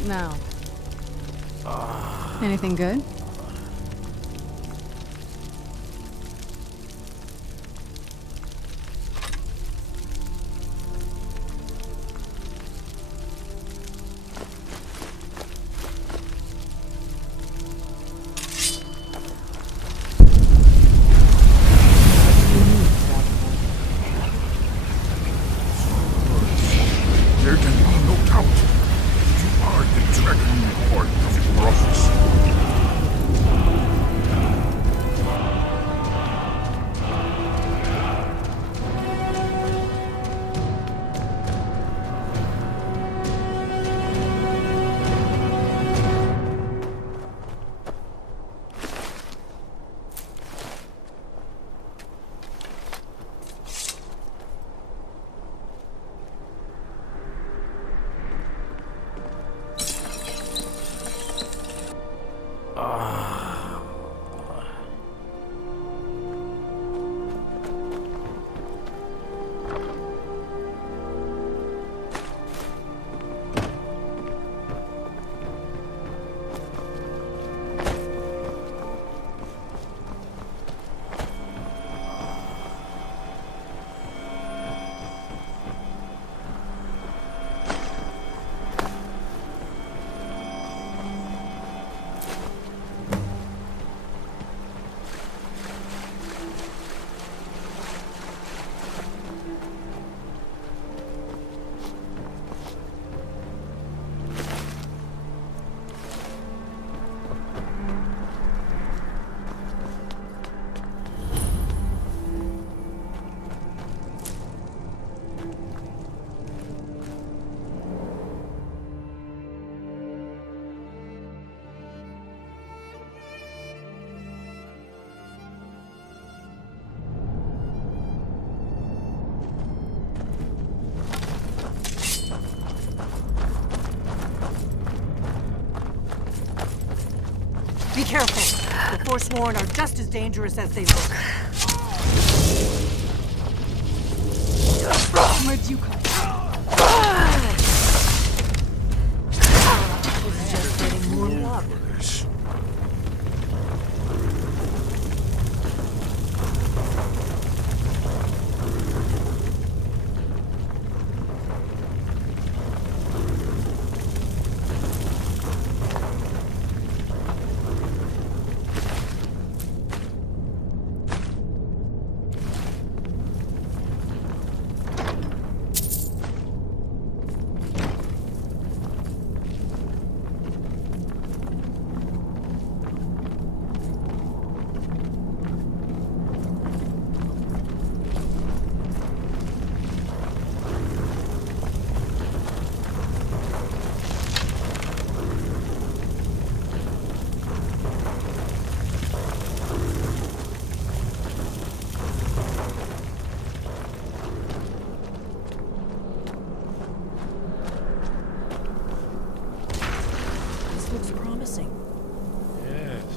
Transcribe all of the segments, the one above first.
What now? Anything good? There can be no doubt. You are the Dragonborn of prophecy. Be careful. The Forsworn are just as dangerous as they look. Where'd you come from? This is just getting warmed up.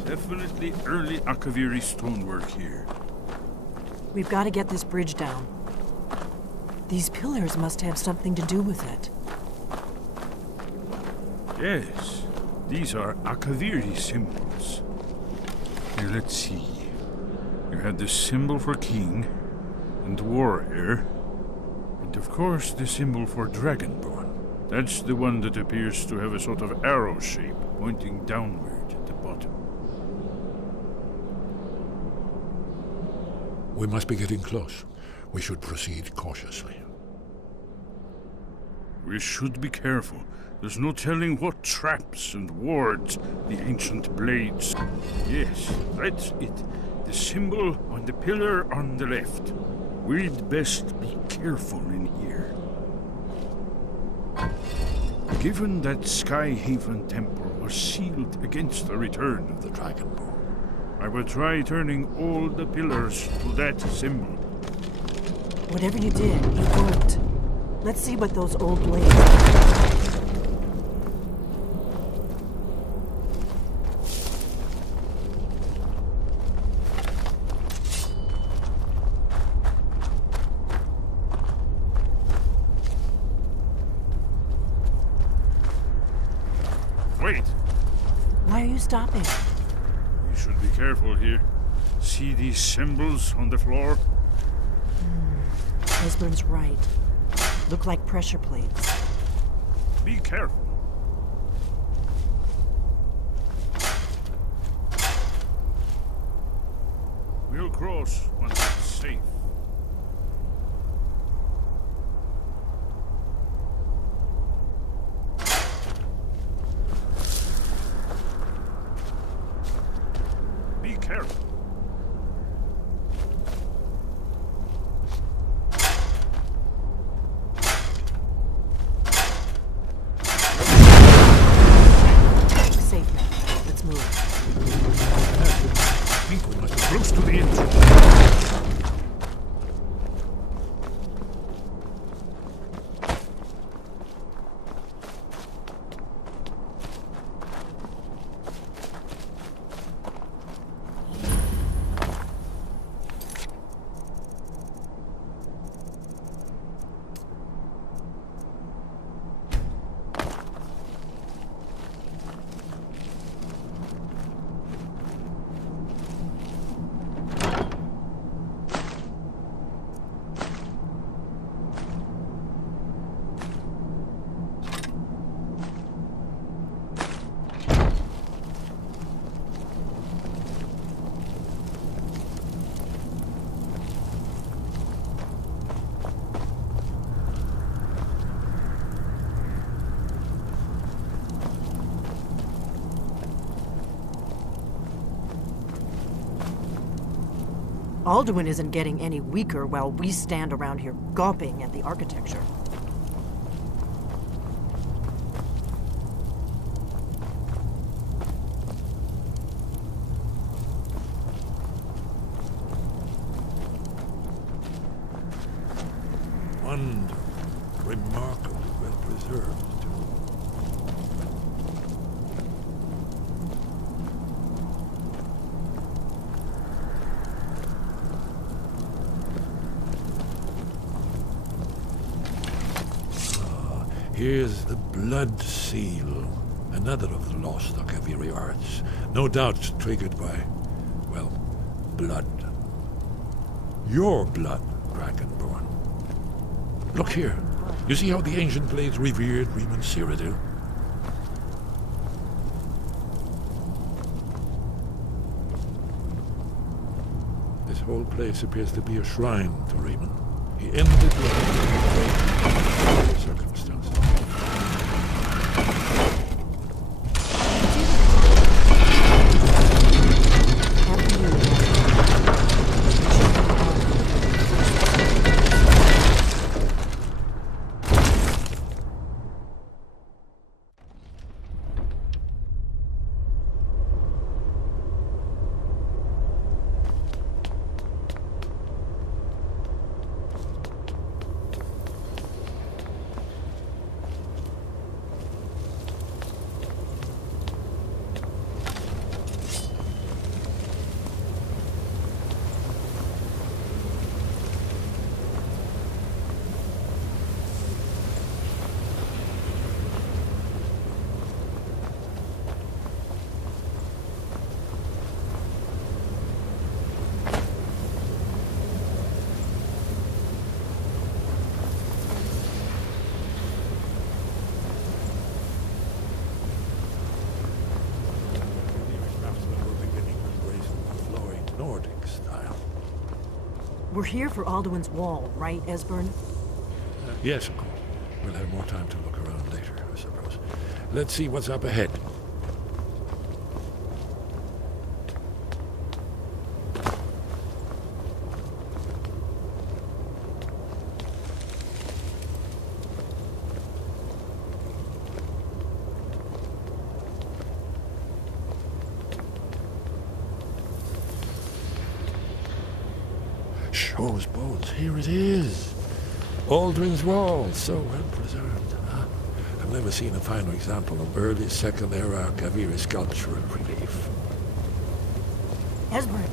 Definitely early Akaviri stonework here. We've got to get this bridge down. These pillars must have something to do with it. Yes, these are Akaviri symbols. Here, let's see. You had the symbol for king and warrior, and of course the symbol for dragonborn. That's the one that appears to have a sort of arrow shape pointing downward at the bottom. We must be getting close. We should proceed cautiously. We should be careful. There's no telling what traps and wards the ancient blades. Yes, that's it. The symbol on the pillar on the left. We'd best be careful in here. Given that Skyhaven Temple was sealed against the return of the Dragonborn, I will try turning all the pillars to that symbol. Whatever you did, it worked. Let's see what those old blades are. you stopping? We should be careful here. See these symbols on the floor? Esbern's right. Look like pressure plates. Be careful. We'll cross once it's safe. Be careful. Safe now. Let's move. I think we must be close to the entrance. Alduin isn't getting any weaker while we stand around here gawping at the architecture. Wonderful, remarkably well preserved, too. Here's the blood seal, another of the lost Akaviri arts, no doubt triggered by, well, blood. Your blood, Dragonborn. Look here. You see how the ancient blades revered Riemann Cyrodiil? This whole place appears to be a shrine to Riemann. He ended with circumstances. We're here for Alduin's wall, right, Esbern? Yes, of course. We'll have more time to look around later, I suppose. Let's see what's up ahead. Shows bones. Here it is. Alduin's wall, so well preserved. I've never seen a finer example of early Second Era Kaviri sculptural relief. Esbern,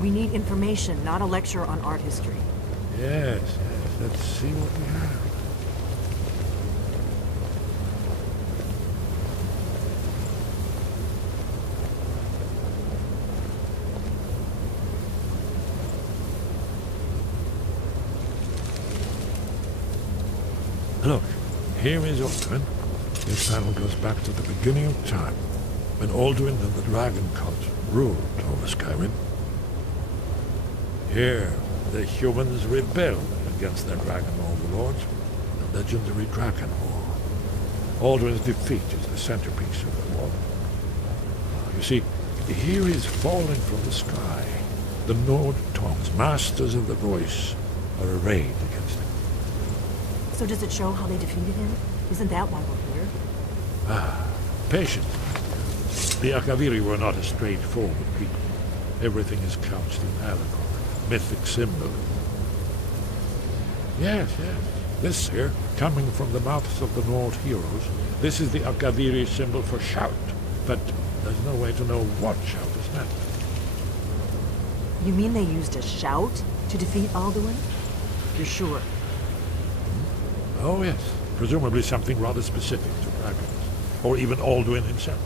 we need information, not a lecture on art history. Yes. Let's see what we have. here is Alduin. This panel goes back to the beginning of time, when Alduin and the Dragon Cult ruled over Skyrim. Here, the humans rebelled against their dragon overlords, the legendary Dragon War. Alduin's defeat is the centerpiece of the war. You see, here is falling from the sky. The Nord Tongs, masters of the voice, are arrayed against him. So does it show how they defeated him? Isn't that why we're here? Patience. The Akaviri were not a straightforward people. Everything is couched in allegory, mythic symbol. Yes. This here, coming from the mouths of the Nord heroes, this is the Akaviri symbol for shout. But there's no way to know what shout is meant. You mean they used a shout to defeat Alduin? You're sure? Oh yes, presumably something rather specific to dragons, or even Alduin himself.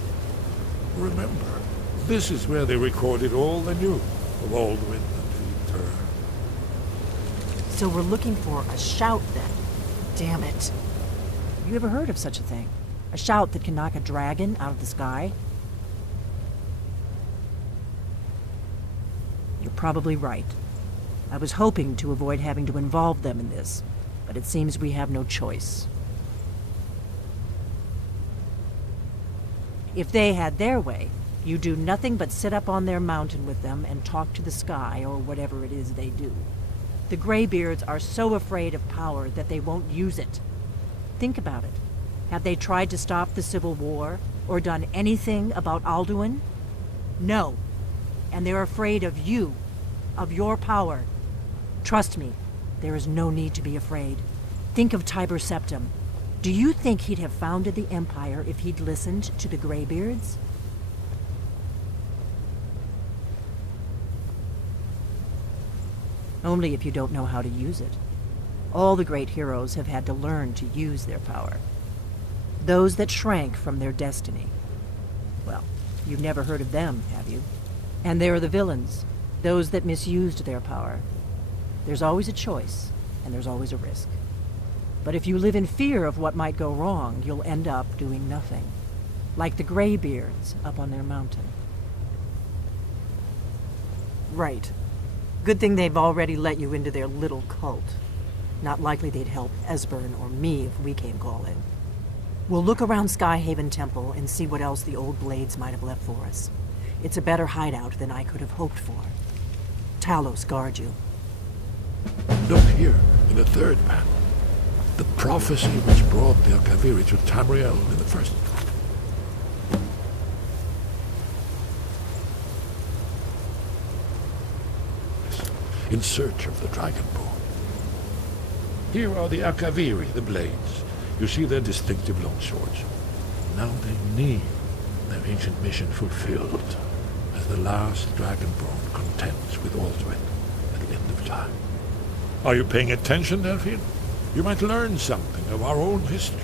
Remember, this is where they recorded all they knew of Alduin and Peter. So we're looking for a shout then. Damn it. You ever heard of such a thing? A shout that can knock a dragon out of the sky? You're probably right. I was hoping to avoid having to involve them in this, but it seems we have no choice. If they had their way, you do nothing but sit up on their mountain with them and talk to the sky or whatever it is they do. The Greybeards are so afraid of power that they won't use it. Think about it. Have they tried to stop the Civil War or done anything about Alduin? No. And they're afraid of you, of your power. Trust me, there is no need to be afraid. Think of Tiber Septim. Do you think he'd have founded the Empire if he'd listened to the Greybeards? Only if you don't know how to use it. All the great heroes have had to learn to use their power. Those that shrank from their destiny. Well, you've never heard of them, have you? And there are the villains, those that misused their power. There's always a choice, and there's always a risk. But if you live in fear of what might go wrong, you'll end up doing nothing. Like the Greybeards up on their mountain. Right. Good thing they've already let you into their little cult. Not likely they'd help Esbern or me if we came calling. We'll look around Skyhaven Temple and see what else the old blades might have left for us. It's a better hideout than I could have hoped for. Talos guard you. Look here, in the third panel. The prophecy which brought the Akaviri to Tamriel in the first. In search of the Dragonborn. Here are the Akaviri, the blades. You see their distinctive long swords. Now they need their ancient mission fulfilled as the last Dragonborn contends with Alduin at the end of time. Are you paying attention, Delphine? You might learn something of our own history.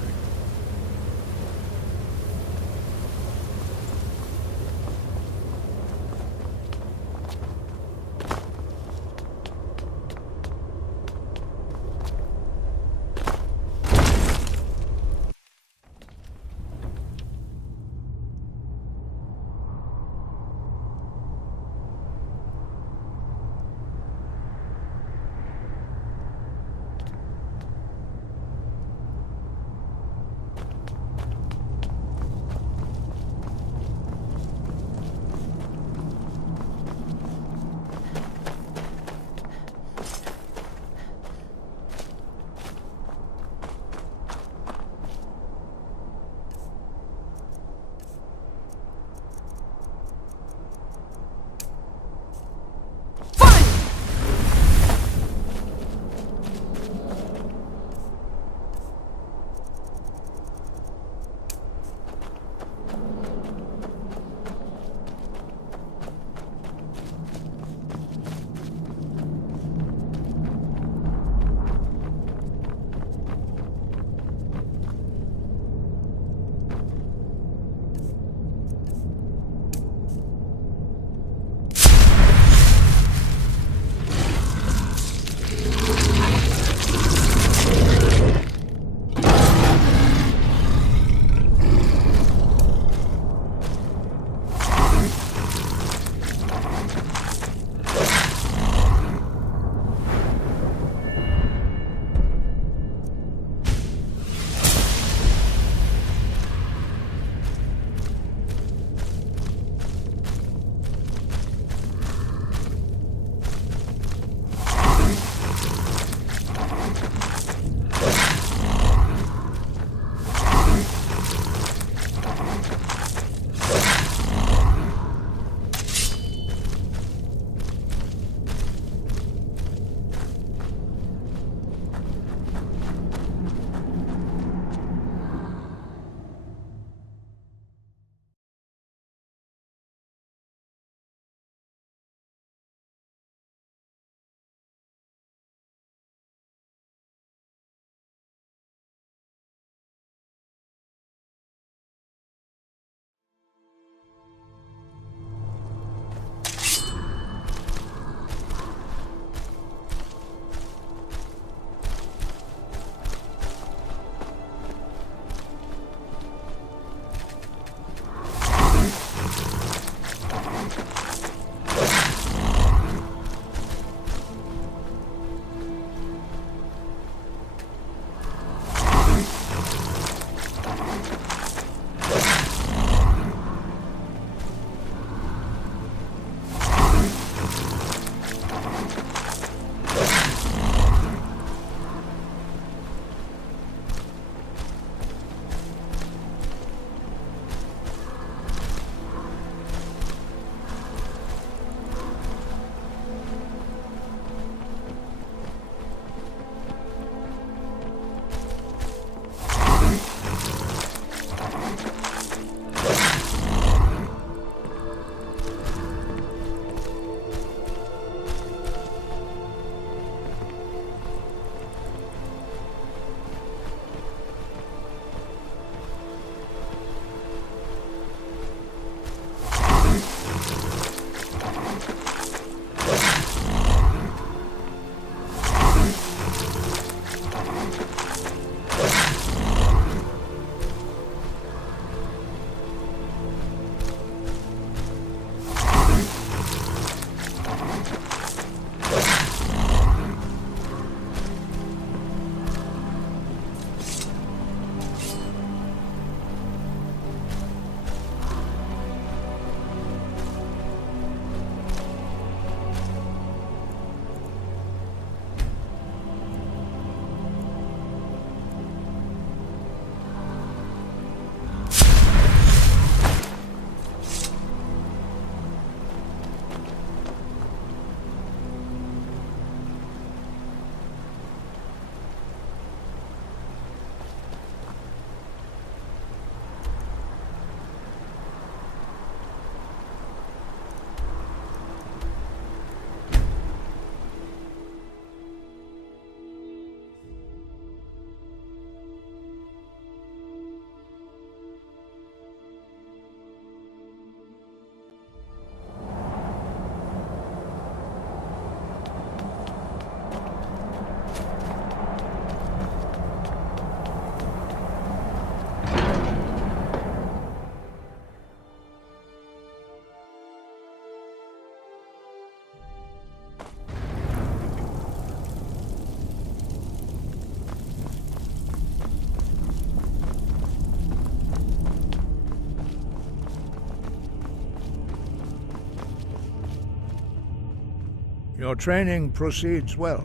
Your training proceeds well,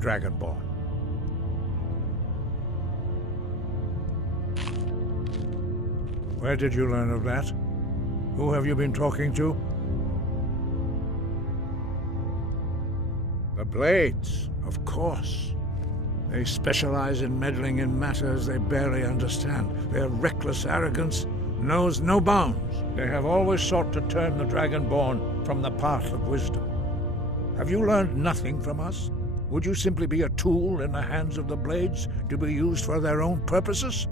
Dragonborn. Where did you learn of that? Who have you been talking to? The Blades, of course. They specialize in meddling in matters they barely understand. Their reckless arrogance knows no bounds. They have always sought to turn the Dragonborn from the path of wisdom. Have you learned nothing from us? Would you simply be a tool in the hands of the Blades to be used for their own purposes?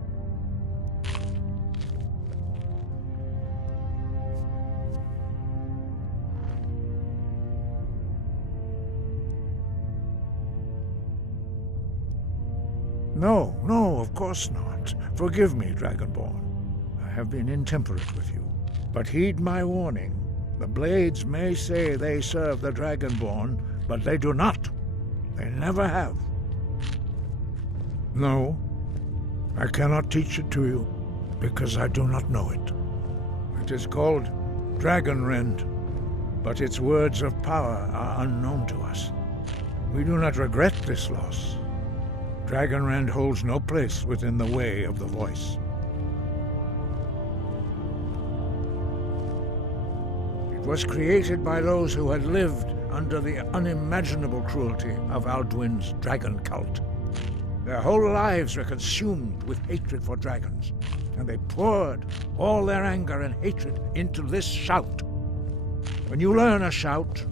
No, of course not. Forgive me, Dragonborn. I have been intemperate with you. But heed my warning. The Blades may say they serve the Dragonborn, but they do not. They never have. No, I cannot teach it to you, because I do not know it. It is called Dragonrend, but its words of power are unknown to us. We do not regret this loss. Dragonrend holds no place within the way of the voice. It was created by those who had lived under the unimaginable cruelty of Alduin's dragon cult. Their whole lives were consumed with hatred for dragons, and they poured all their anger and hatred into this shout. When you learn a shout,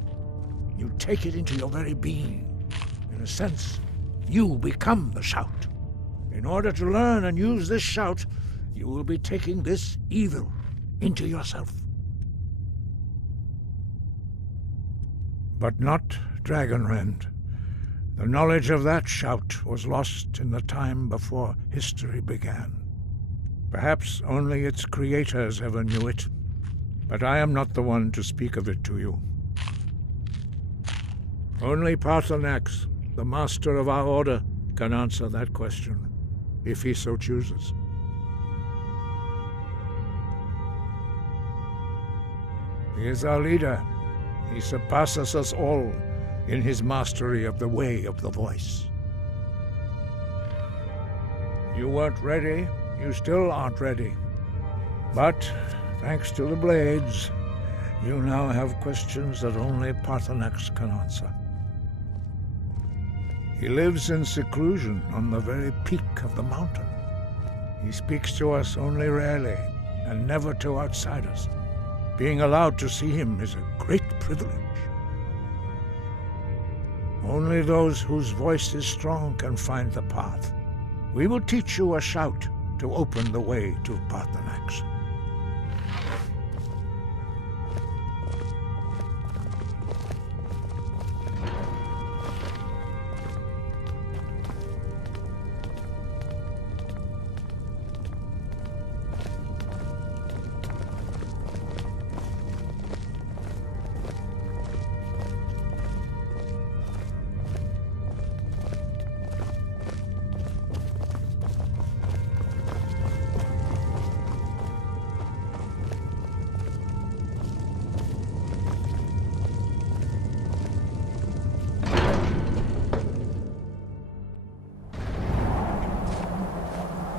you take it into your very being. In a sense, you become the shout. In order to learn and use this shout, you will be taking this evil into yourself. But not Dragonrend. The knowledge of that shout was lost in the time before history began. Perhaps only its creators ever knew it, but I am not the one to speak of it to you. Only Paarthurnax, the master of our order, can answer that question, if he so chooses. He is our leader. He surpasses us all in his mastery of the way of the voice. You weren't ready. You still aren't ready. But, thanks to the Blades, you now have questions that only Paarthurnax can answer. He lives in seclusion on the very peak of the mountain. He speaks to us only rarely, and never to outsiders. Being allowed to see him is a great privilege. Only those whose voice is strong can find the path. We will teach you a shout to open the way to Paarthurnax.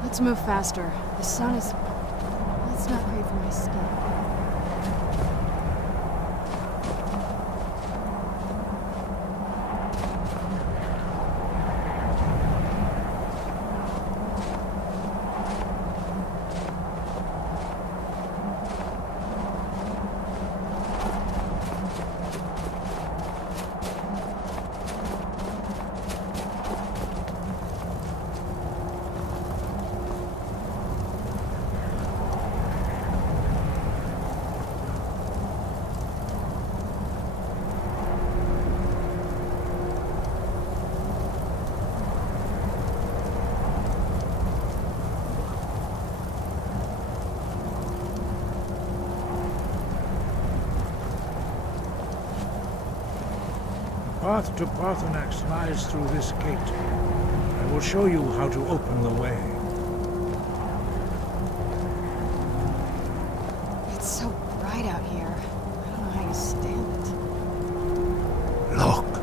Let's move faster. The sun is... It's not great for my skin. The path to Paarthurnax lies through this gate. I will show you how to open the way. It's so bright out here. I don't know how you stand it. Look.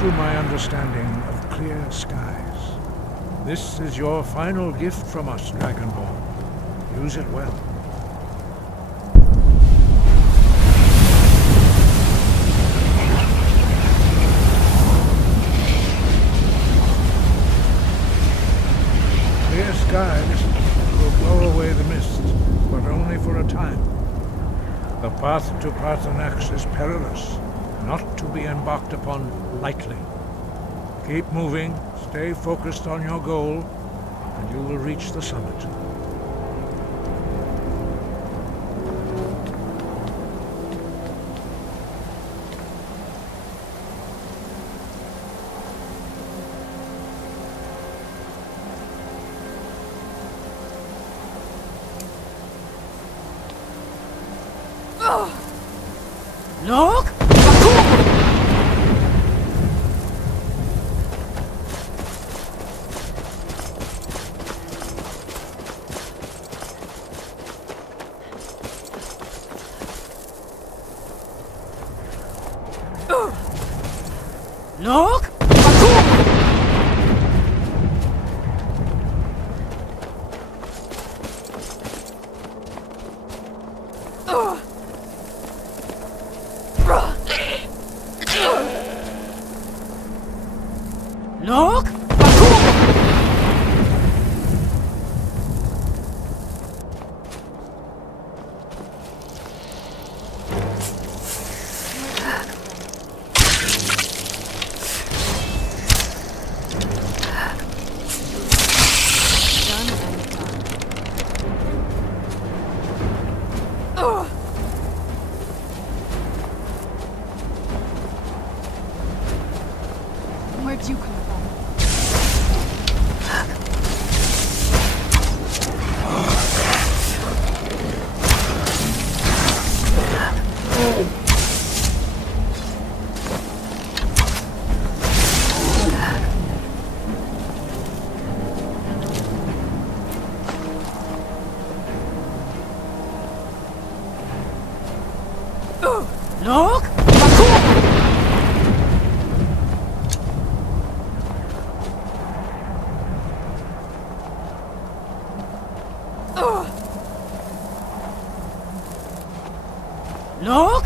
taught you my understanding of clear skies. This is your final gift from us, Dragonborn. Use it well. Clear skies will blow away the mist, but only for a time. The path to Paarthurnax is perilous, not to be embarked upon lightly. Keep moving, stay focused on your goal, and you will reach the summit. Look! Look! Look! Where'd you come from? Look! Look!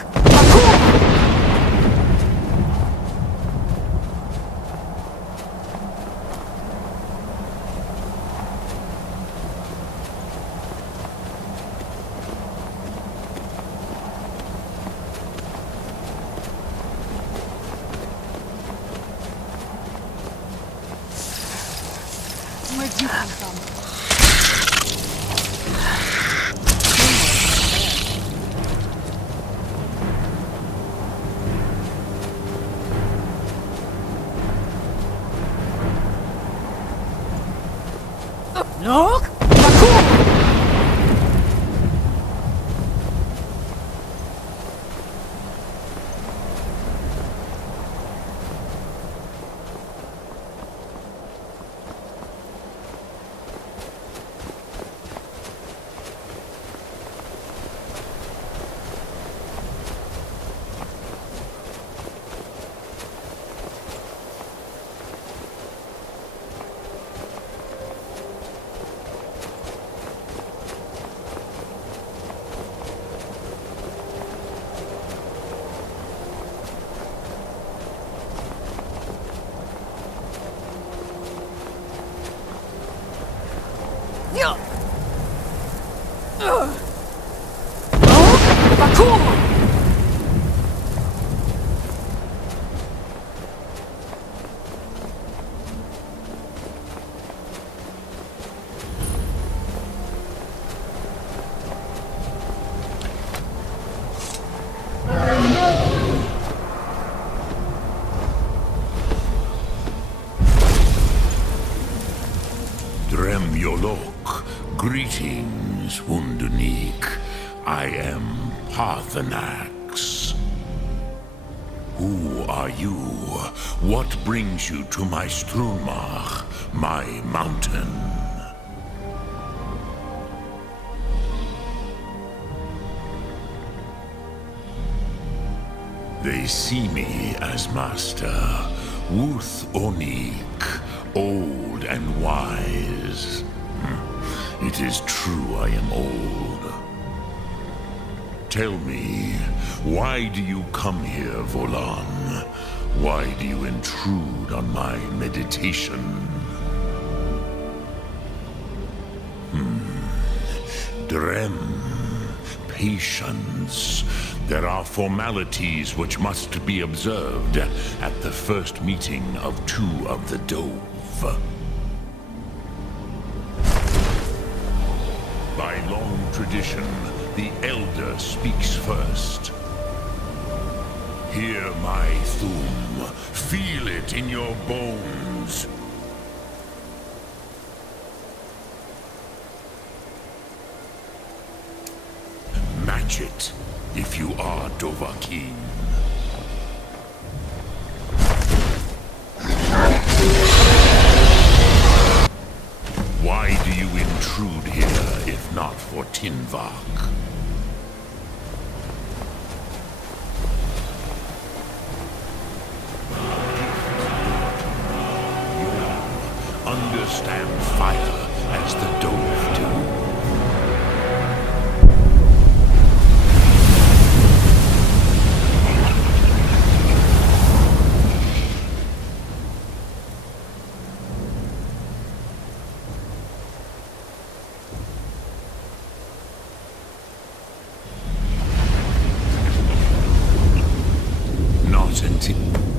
Where'd you come from? Look! Dremyolok, greetings, Wunderneek. I am Paarthurnax. Who are you? What brings you to my Strunmach, my mountain? They see me as master, Wuth Onik, old and wise. It is true I am old. Tell me, why do you come here, Volan? Why do you intrude on my meditation? Drem, patience. There are formalities which must be observed at the first meeting of two of the Dove. By long tradition, the Elder speaks first. Hear my Thum. Feel it in your bones. Match it, if you are Dovahkiin. Why do you intrude here, if not for Tinvak? You understand fire as the Dove do.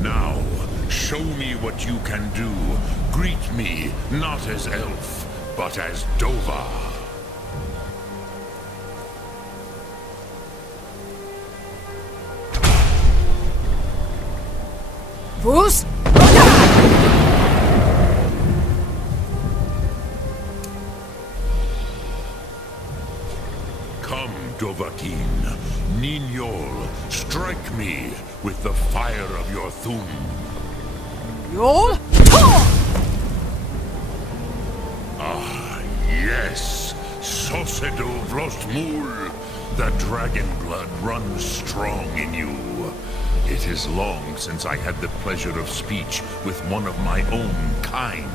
Now, show me what you can do. Greet me, not as elf, but as Dova. Vus? Come, Dovahkiin. Ninyol, strike me with the fire of your Thum. Yol? Ah, yes. Sosedo Vrostmul. The dragon blood runs strong in you. It is long since I had the pleasure of speech with one of my own kind.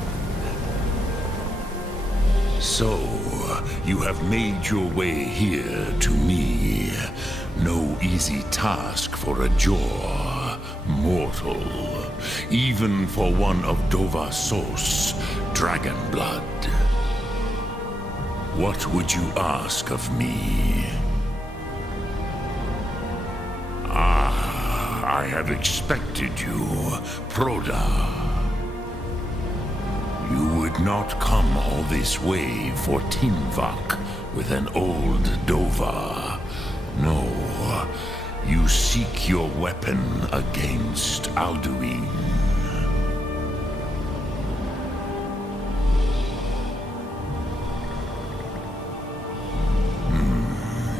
So, you have made your way here to me. No easy task for a Jor, mortal. Even for one of Dovasos, dragon blood. What would you ask of me? Ah, I have expected you, Proda. You would not come all this way for Tinvak with an old Dova. No, you seek your weapon against Alduin.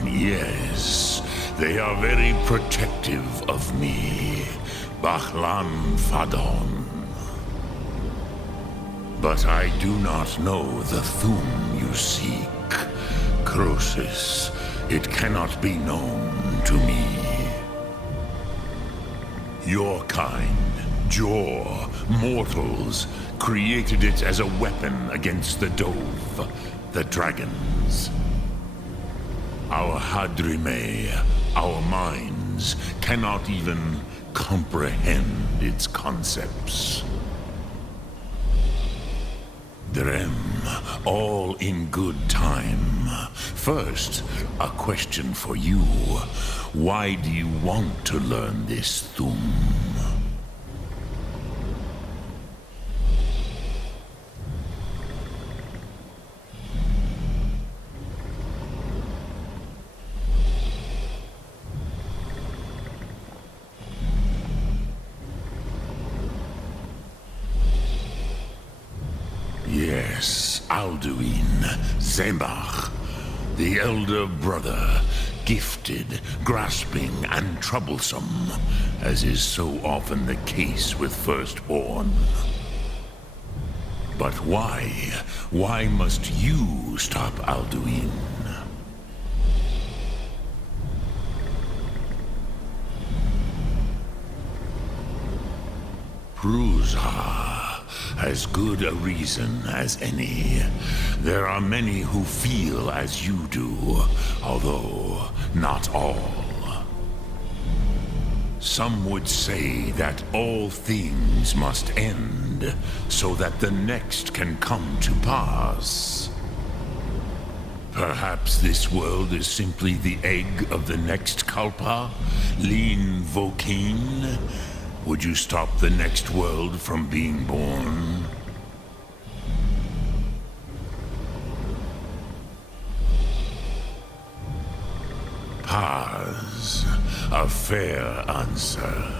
Yes, they are very protective of me, Bachlan Fadon. But I do not know the Thum you seek. Croesus, it cannot be known to me. Your kind, Jor, mortals, created it as a weapon against the Dove, the dragons. Our Hadrime, our minds, cannot even comprehend its concepts. Drem, all in good time. First, a question for you. Why do you want to learn this Thum? Yes, Alduin, Zembach, the elder brother, gifted, grasping, and troublesome, as is so often the case with firstborn. But why? Why must you stop Alduin? Ruza, as good a reason as any. There are many who feel as you do, although not all. Some would say that all things must end, so that the next can come to pass. Perhaps this world is simply the egg of the next Kalpa, Lean Vokeen. Would you stop the next world from being born? Paz, a fair answer.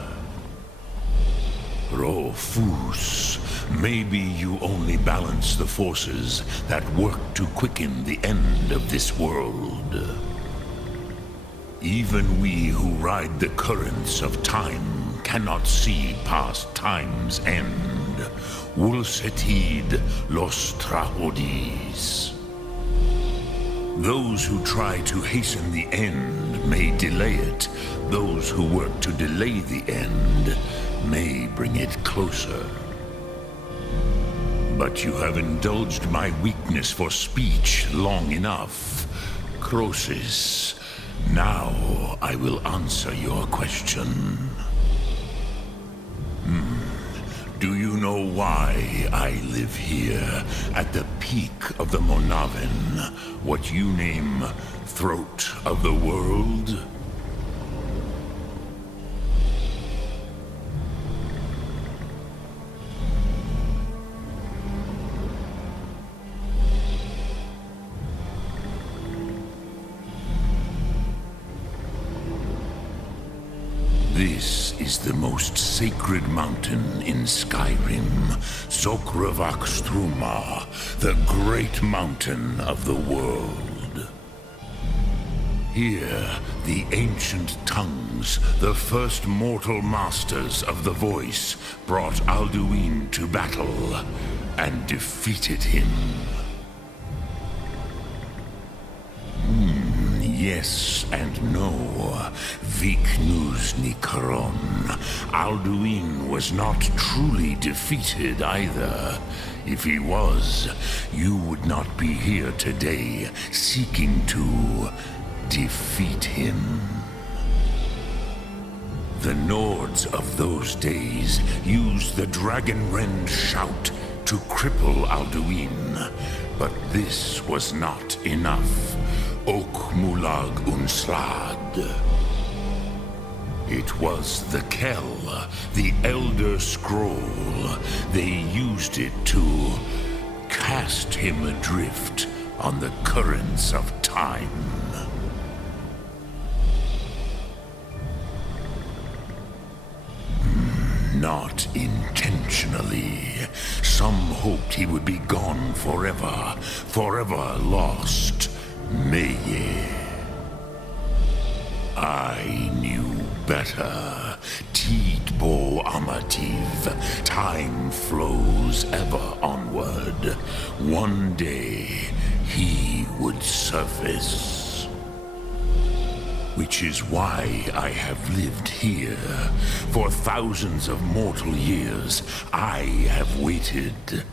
Rofus, maybe you only balance the forces that work to quicken the end of this world. Even we who ride the currents of time cannot see past time's end. Wulsetid los trahodis. Those who try to hasten the end may delay it. Those who work to delay the end may bring it closer. But you have indulged my weakness for speech long enough. Croesus, now I will answer your question. Do you know why I live here, at the peak of the Monavin, what you name Throat of the World? This is the most sacred mountain in Skyrim, Sokravak Struma, the great mountain of the world. Here, the ancient tongues, the first mortal masters of the voice, brought Alduin to battle and defeated him. Yes and no. Viknus Nikaron. Alduin was not truly defeated either. If he was, you would not be here today seeking to defeat him. The Nords of those days used the Dragonrend shout to cripple Alduin, but this was not enough. Ok Mulag Unslad. It was the Kell, the Elder Scroll. They used it to cast him adrift on the currents of time. Not intentionally. Some hoped he would be gone forever, forever lost. Meye. I knew better. Tidbo Amativ. Time flows ever onward. One day, he would surface. Which is why I have lived here. For thousands of mortal years, I have waited.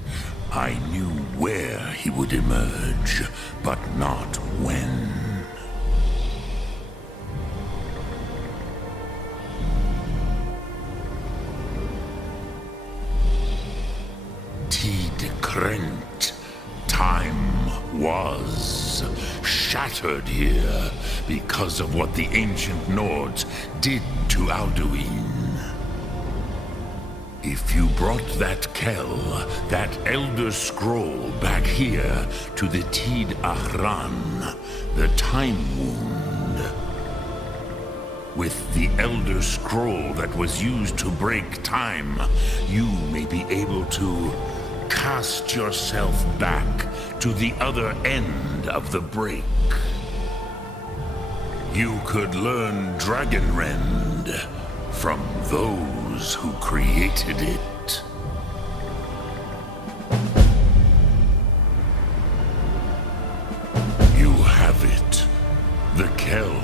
I knew where he would emerge, but not when. Tidkrent. Time was shattered here because of what the ancient Nords did to Alduin. If you brought that Kell, that Elder Scroll back here to the Tid Ahran, the Time Wound, with the Elder Scroll that was used to break time, you may be able to cast yourself back to the other end of the break. You could learn Dragonrend from those who created it. You have it. The Kell,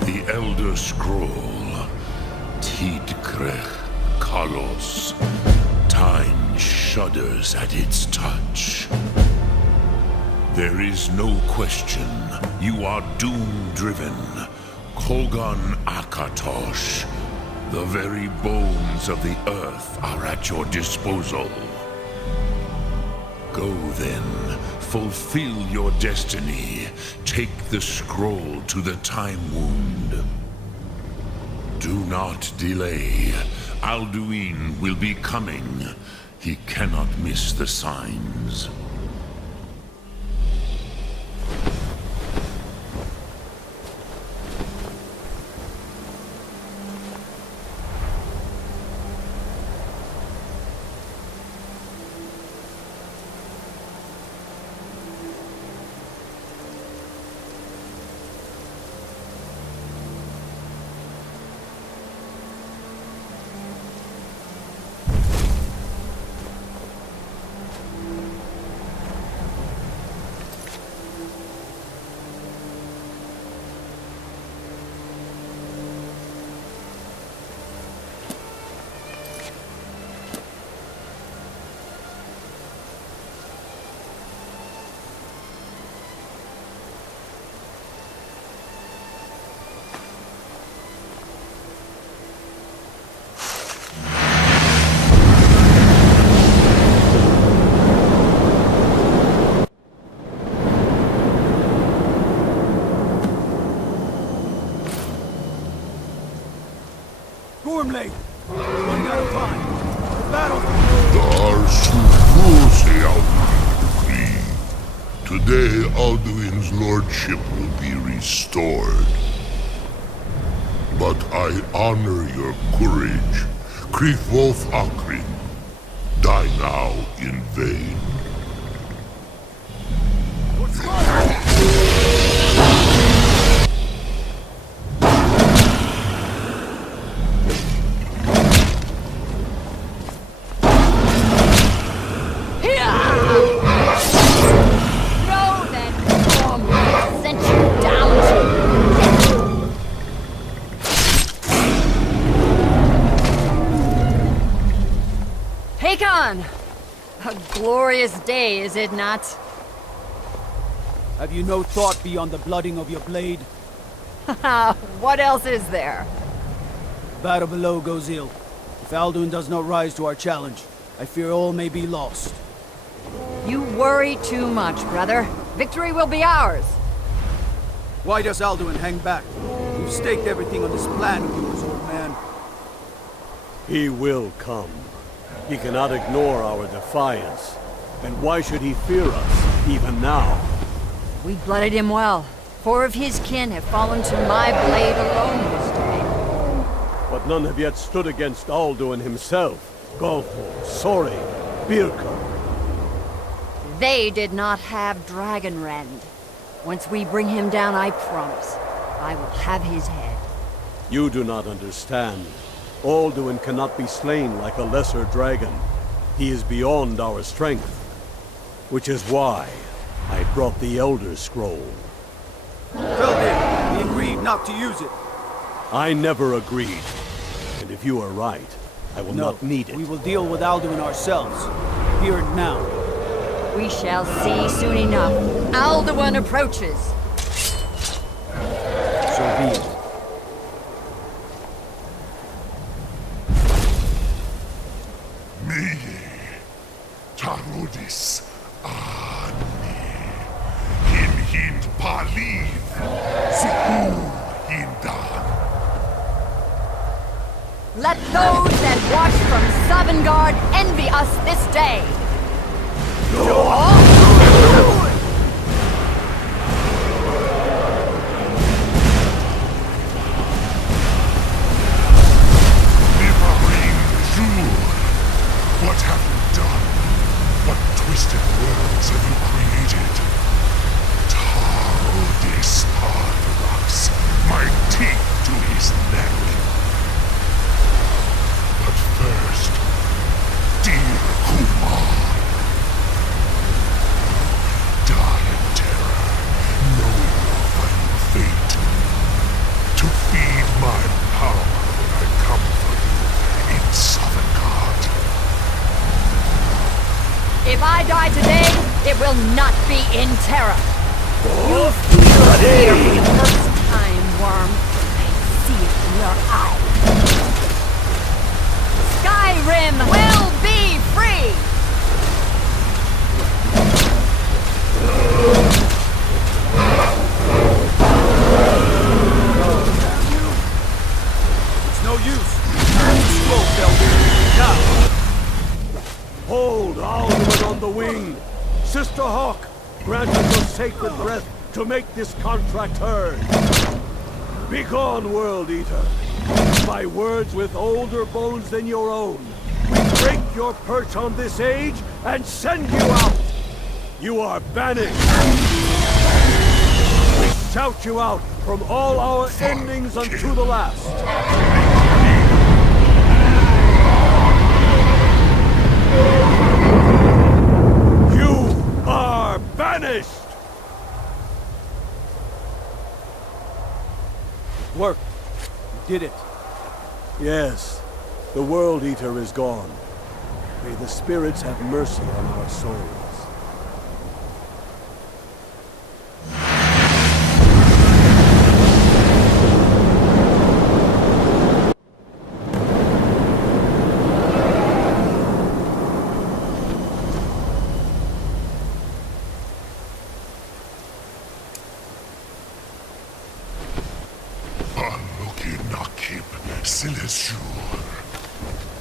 the Elder Scroll, Tidkrech Kalos. Time shudders at its touch. There is no question. You are doom-driven. Kogan Akatosh. The very bones of the earth are at your disposal. Go then, fulfill your destiny. Take the scroll to the Time Wound. Do not delay. Alduin will be coming. He cannot miss the signs. Gormley! Running out of time! The battle's... Today, Alduin's lordship will be restored. But I honor your courage. Krithwolf Akrin. Die now in vain. What's wrong? A glorious day, is it not? Have you no thought beyond the blooding of your blade? What else is there? Battle below goes ill. If Alduin does not rise to our challenge, I fear all may be lost. You worry too much, brother. Victory will be ours. Why does Alduin hang back? We've staked everything on this plan of yours, old man. He will come. He cannot ignore our defiance. And why should he fear us, even now? We blooded him well. 4 of his kin have fallen to my blade alone this day. But none have yet stood against Alduin himself. Golfo, Sori, Birka. They did not have Dragonrend. Once we bring him down, I promise, I will have his head. You do not understand. Alduin cannot be slain like a lesser dragon. He is beyond our strength. Which is why I brought the Elder Scroll. Tell him we agreed not to use it. I never agreed. And if you are right, I will not need it. We will deal with Alduin ourselves. Here and now. We shall see soon enough. Alduin approaches. So be it. Tarodis Ani Hind Paliv Siku Hindan. Let those that watch from Sovngarde envy us this day. What have you done? What twisted worlds have you created? Tarodis Parthrax, my teeth to his neck. But first, dear Kumar. not be in terror. You'll feel fear for the first time, worm. I see it in your eyes. Skyrim will be free! It's no use. Slow, Alduin. Now! Hold Alduin on the wing! Sister Hawk, grant us your sacred breath to make this contract heard. Begone, World Eater. My words with older bones than your own. We break your perch on this age and send you out! You are banished! We shout you out from all our endings unto the last! You are banished! Work. You did it. Yes, the World Eater is gone. May the spirits have mercy on our souls.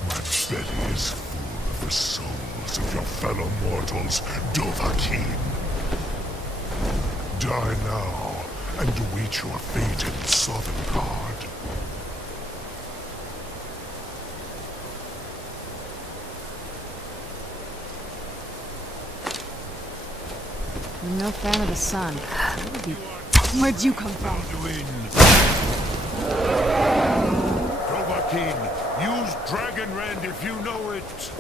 My belly is full of the souls of your fellow mortals, Dovahkiin. Die now, and await your fate in Sovngarde. I'm no fan of the sun. Where'd you come from? Alduin! Dovahkiin, use Dragon Rend if you know it!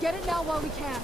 Get it now while we can.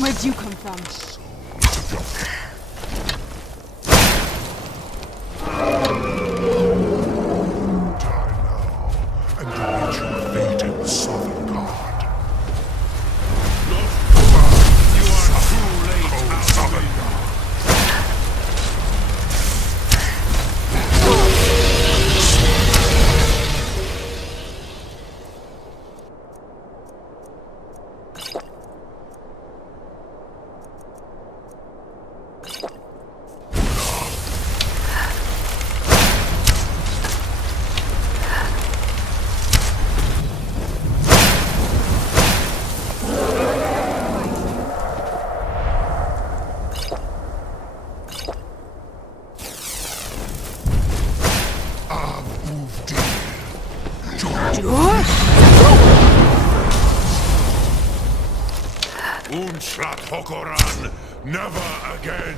Where'd you come from? Die now, and await your fate in Sovngarde. You are too late, Sovngarde. Unslat Hokoran, never again!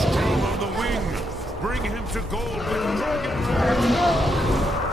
Storm on the wing! Bring him to gold with dragon.